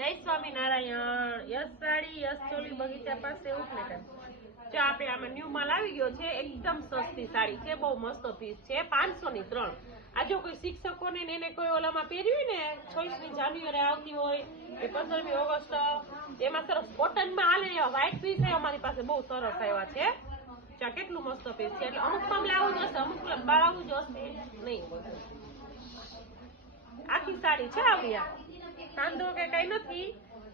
જય સ્વામિનારાયણ. યશ સાડી યશ ચોલી બગીચા પાસે ઉપલેટા. જો આપણે આમાં ન્યુ માલ આવી ગયો છે. એકદમ સસ્તી સાડી છે, બહુ મસ્ત પીસ છે. 500 ની 3. આ જો કોઈ શિક્ષકોને એને કોઈ ઓલામાં પહેર્યું ને 26મી જાન્યુઆરી આવતી હોય કે 15મી ઓગસ્ટ, એમાં સરસ કોટનમાં હાલે એવા વ્હાઈટ પીસ અમારી પાસે બહુ સરસ આવ્યા છે. ચા કેટલું મસ્ત પીસ છે. એટલે અમુક માં લાવું જશે, અમુક બાળાવું જશે નહીં. આખી સાડી છે આવી. કાંદો કે કઈ નથી.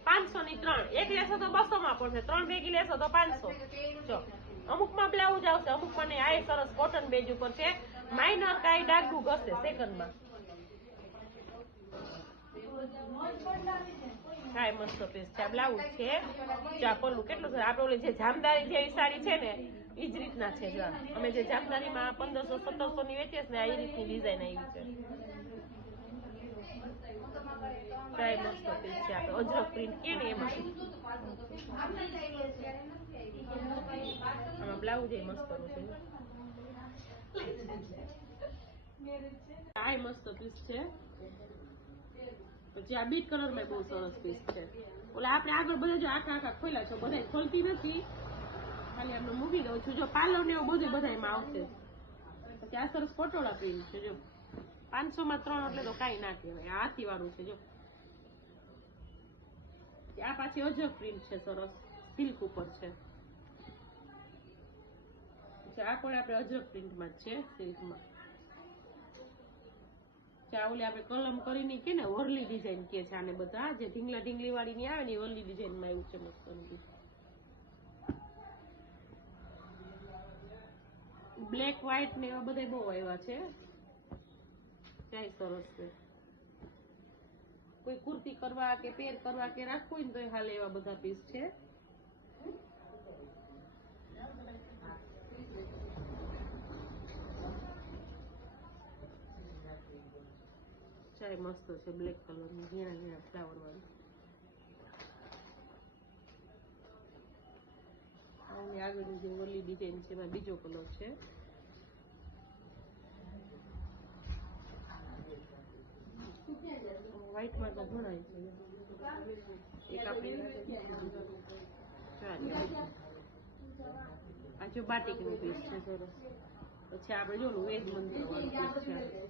500 ની 3. એક લેશો તો 200 માં પડશે, 3 ભેગી લેશો તો 500. જો અમુક માં બ્લાઉઝ આવશે, અમુક માં નહીં. આ સરસ કોટન બેજ ઉપર છે. માઇનર કાઈ ડાઘું ઘસે સેકન્ડમાં. કાઈ મસ્ત પીસ છે. બ્લાઉઝ છે. ચા પલ્લું કેટલું છે. આપણે ઓલી જે જામદારી જેવી સાડી છે ને ઈ જ રીતના છે. જો અમે જે જામદારીમાં 1500-1700 ની વેચીએ ને આ રીતની ડિઝાઇન આવી છે. કાઈ મસ્ત પીસ છે. આપણે અજરક પ્રિન્ટ કે ને એમાં. આમાં બ્લાઉઝ એ મસ્ત છે. આ મસ્ત પીસ છે. પછી આ બીટ કલર માં બહુ સરસ પીસ છે. ઓલા આપણે આગળ બધા જો આખા ખોલ્યા છે, બધા ખોલતી નથી, ખાલી આપણે મૂકી દઉં છું. જો પાર્લર ને એવું બધું બધામાં આવશે. પછી આ સરસ પટોળા પ્રિન્ટ છે. જો 500 માં 3 એટલે તો કઈ ના કહેવાય. આ હાથી વાળું છે. જો આ પાછી અજરક પ્રિન્ટ છે, સરસ સિલ્ક ઉપર છે. આ પણ આપણે અજરક પ્રિન્ટમાં જ છે, સિલ્કમાં. ચાવલી આપણે કલમ કરીને કે ને વરલી ડિઝાઇન કે છે આને બધા. જે ઢીંગલા ઢીંગલી વાળી ની આવે ને વરલી ડિઝાઇનમાં આવ્યું છે મસ્ત. બ્લેક વ્હાઈટ ને એવા બધા બહુ આવ્યા છે. ચાય સરસ છે. કોઈ કુર્તી કરવા કે પેર કરવા કે રાખવું હોય ને તો હાલ એવા બધા પીસ છે. ચાય મસ્ત છે. બ્લેક કલર ની ઝીણા ઝીણા ફ્લાવર વાળી. આની આગળની જે ઓલી ડિઝાઇન છે એમાં બીજો કલર છે. વ્હાઈટ માં તો ઘણા છે. એક આપણી આ જો બાટિક નું પીસ છે સરસ. પછી આપણે જો વેજ મંત્ર વાળું પીસ છે.